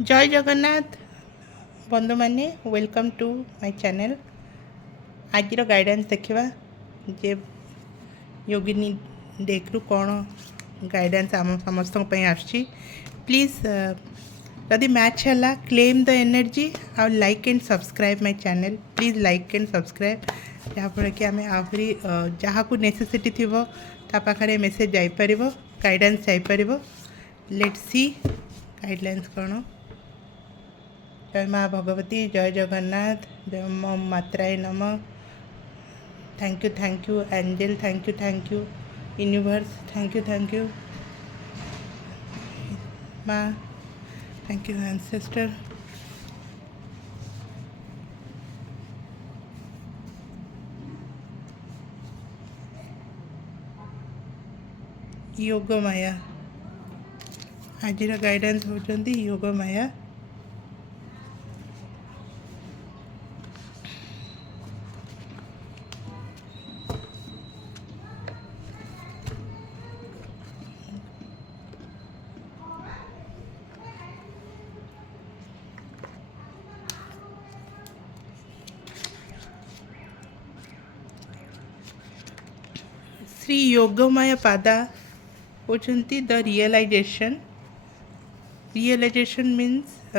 जय जगन्नाथ बंधु मैंने वेलकम टू माय चैनल। आज गाइडेंस देखा जे योगिनी डेक्रु कौन गाइडेंस आम समस्त आसी। प्लीज यदि मैच है क्लेम द एनर्जी और like and subscribe my channel. Please like and subscribe जहाँफल कि आम आहरी जहाँ को नेसेसिटी थी पाखे मेसेज जापर गाइडेंस जापर। लेट्स सी गाइडलाइंस कौन। जय माँ भगवती, जय जगन्नाथ, जय मम मात्राय नम। Thank you angel, thank you universe, thank you माँ, thank you ancestor. Yogmaya आज गाइडेंस होती योग माया। श्री योगमाया पादा होती the realisation. Realisation means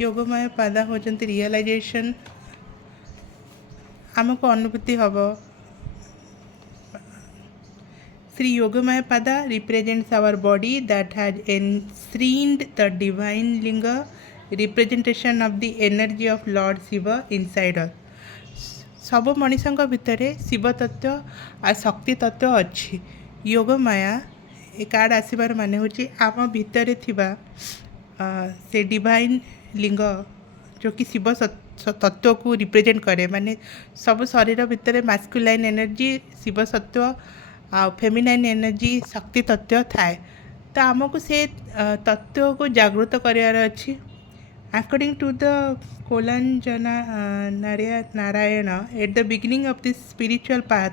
Yogamaya पादा होती रियलाइजेशन आमको अनुभूति हम। Sri Yogamaya Pada represents our body that has enshrined the divine linga, representation of the energy of Lord Shiva inside us. सब मनीषों भितर शिव तत्व आ शक्ति तत्व अच्छी। योग माया ए कार्ड आसबार मान हूँ आम भितर थिबा से डिवाइन लिंग जो कि शिव तत्व को रिप्रेजेंट करे। माने सब शरीर भितर मास्कुलाइन एनर्जी शिव सत्व आ फेमिनाइन एनर्जी शक्ति तत्व थाए। तो आमको से तत्व को जागृत करार अच्छी। According to the Narayana, at the beginning of this spiritual path,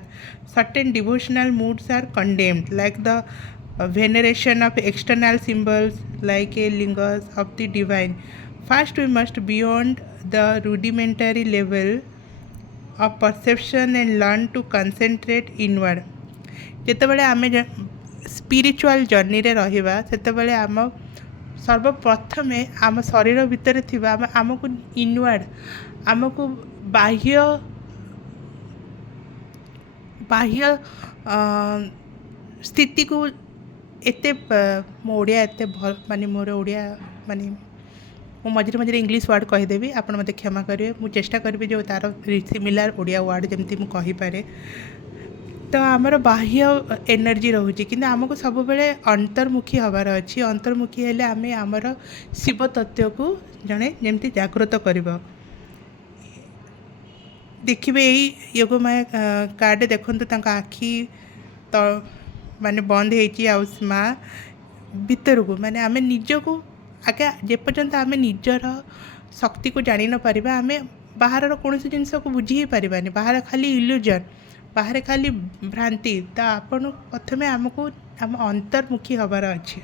certain devotional moods are condemned, like the veneration of external symbols, like a lingas of the divine. First, we must beyond the rudimentary level of perception and learn to concentrate inward. ଯେତେବେଳେ आमे spiritual journey रे रहिबा सेतेबेले आम सर्वप्रथमे आम शरीर भितर थिबा आमको inward आमको बाह्य बाह्य स्थिति को एते मो ओडिया एते भल माने मोर ओडिया माने मु मझे मझे इंग्लिश वर्ड कहीदेवी आपण मते क्षमा करेंगे। मु चेष्टा करी जो तार सिमिलार ओडिया वर्ड जमती मु कही पारे। तो आमर बाह्य एनर्जी रोचे कि आमको सब बेले अंतर्मुखी हबार अच्छी। अंतर्मुखी हेले आमे आमर शिव तत्व को जड़े जमती जागृत करवा। देखिए यही योगमाया कार्ड देखु आखि तो माने बंद हो माँ भीतर को माने आमे निज को आगे जेपर्यंत आमे निजर शक्ति को जानी न पारिबा आमे बाहर कौन जिनस को बुझी ही पारिबानी। बाहर खाली इल्यूजन, बाहर खाली भ्रांति। तो आपण प्रथमे आमको आम अंतर्मुखी हबार अच्छे।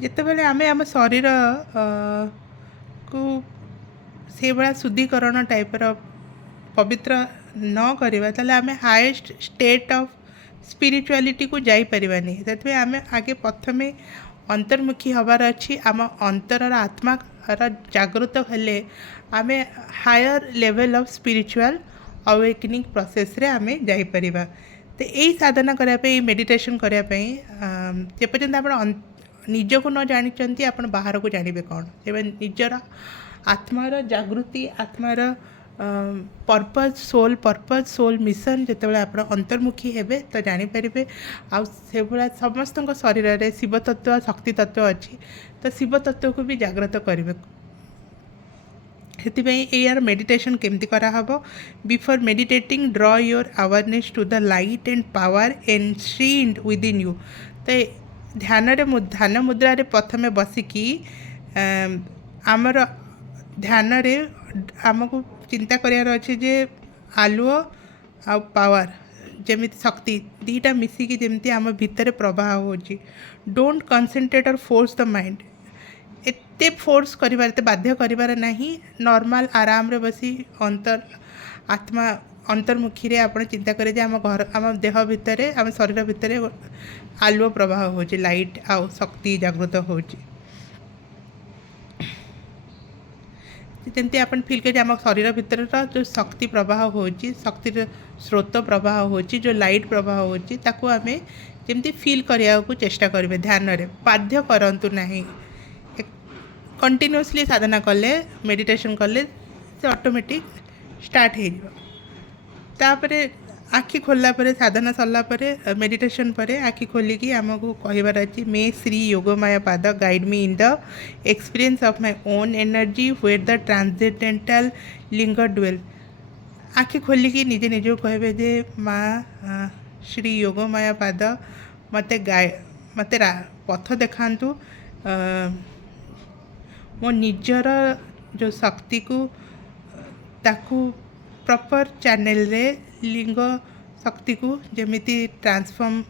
जिते बड़े आमे आम शरीर को से भाया शुद्धिकरण टाइपर पवित्र न करवा ताले आमे हाईएस्ट स्टेट ऑफ स्पिरिचुअलिटी को जाई परिबानी। से आमे आगे प्रथमे अंतर्मुखी हबार अच्छी। आम अंतर आत्मा जागृत हेले आमे higher level of spiritual awakening process रे आमे जाई परिबा। तो यही साधना करने मेडिटेशन करने जेपर्यंत आप निज को न जानी आप बाहर को जानवे कौन से निजर आत्मार जागृति आत्मार पर्पज सोल मिशन जिते आप अंतर्मुखी हेबे तो जानीपर आ से भाया समस्त शरीर में शिव तत्व शक्ति तत्व अच्छी। तो शिव तत्व को भी जागृत करेंगे। से यार मेडिटेशन केमती कराहब। Before meditating draw your awareness to the light and power enshrined within you. तो ध्यान मुद्रा रे प्रथमे बसिकी आमर ध्यान रे आमको चिंता करार अच्छे जे आलुओ आ पावर जमी शक्ति दीटा मिसिकी जमी आम भितर प्रवाह हो डोंट कंसंट्रेट और फोर्स द माइंड एते फोर्स करिवार एते बाध्य करिवार नहीं नॉर्मल आराम रे बसी अंतर आत्मा अंतर्मुखी रे आपण चिंता करे जे आम घर आम देह भितर आम शरीर भितर आलुओ प्रवाह हो लाइट आ शक्ति जागृत हो जमी आप फिल कर आम शरीर भितर जो शक्ति प्रवाह हो शक्ति स्रोत प्रवाह हो जो लाइट प्रवाह हो आम जमी फिल करने को चेष्टा करेंगे ध्यान रे बाध्य करंतु नहीं कंटिन्यूअसली साधना कले मेडिटेशन कले से ऑटोमेटिक स्टार्ट हो तापर आखि खोलला परे साधना सरला परे मेडिटेशन परे आखि खोलिकी आमको कहबार अच्छी मे श्री योगमाया पाद guide me in the experience of my own energy where the transcendental लिंग डुएल आखि खोलिकी निजे निज कहबे जे माँ श्री योगमाया पाद मते मते पथ देखांतु मो निजर जो शक्ति को ताकू प्रॉपर चैनल रे लिंग शक्ति को जमीती ट्रांसफॉर्म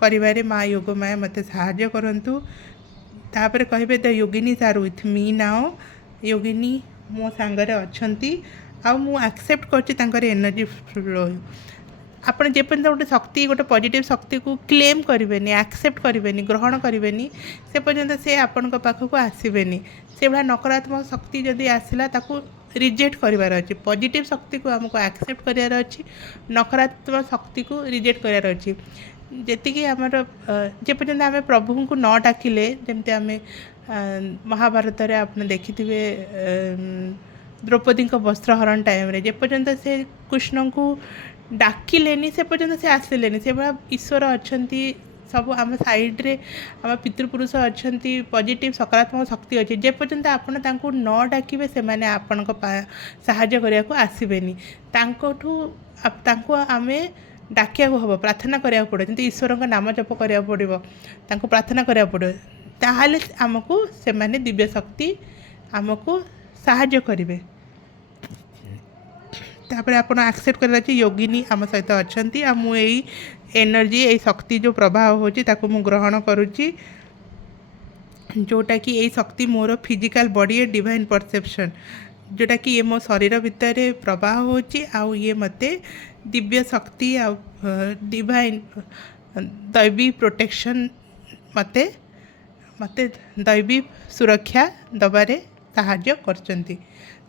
करिवारे माँ योगमाया मते साहाय्य करंतु तापर कहबे the yoginis are with me now योगिनी मो सांगरे अछंती आ मु एक्सेप्ट करछि तांकर एनर्जी फ्लो आपण जेपर्यंत गोटे शक्ति गोटे पॉजिटिव शक्ति को क्लेम करेंगे एक्सेप्ट करेंगे ग्रहण करेंगे से पर्यंत से आपण पाखक आसबेनि से भाया नकारात्मक शक्ति जदि आसला ताकू रिजेक्ट करार अच्छे पॉजिटिव शक्ति को आमको एक्सेप्ट करार अच्छी नकारात्मक शक्ति को रिजेक्ट करार अच्छी जी आमर जेपर्यंत आम प्रभु को न डाकिले जमती आम महाभारत रे आप देखि द्रौपदी वस्त्रहरण टाइम रे जेपर्यंत से कृष्ण को डाकिलेनी से पर्यंत से आसिलेनी से भाया ईश्वर अच्छी सब आम साइड रे आम पितृपुरुष अच्छा पॉजिटिव सकारात्मक शक्ति अच्छे जे पर्यंत आपण तांको न डाकिबे से माने आपण को साहाय्य करिया को आसीबेनी तांको आमे डाकिया को हबो प्रार्थना करिया पड़ो जंती ईश्वर का नाम जप करिया पड़िबो तांको प्रार्थना करिया पड़ो ताहाले आमको से माने दिव्य शक्ति आमको साहाय्य करिवे तापर आपण एक्सेप्ट कर योगिनी आम सहित अच्छी आ मु एनर्जी यही शक्ति जो प्रवाह होची मु ग्रहण करुच्ची जोटा कि यही शक्ति more physical body divine perception जोटा कि ये मो शरीर भितर प्रवाह होची आउ ये मते दिव्य शक्ति आ डिवाइन दैवी प्रोटेक्शन मते मते दैवी सुरक्षा दबारे साहाय्य करचंती।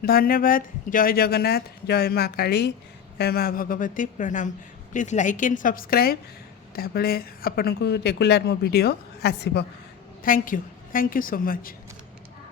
धन्यवाद। जय जगन्नाथ, जय माँ काली, जय माँ भगवती। प्रणाम। प्लीज लाइक एंड सब्सक्राइब तापरे आपन को रेगुलर मो वीडियो आसीबो। Thank you so much.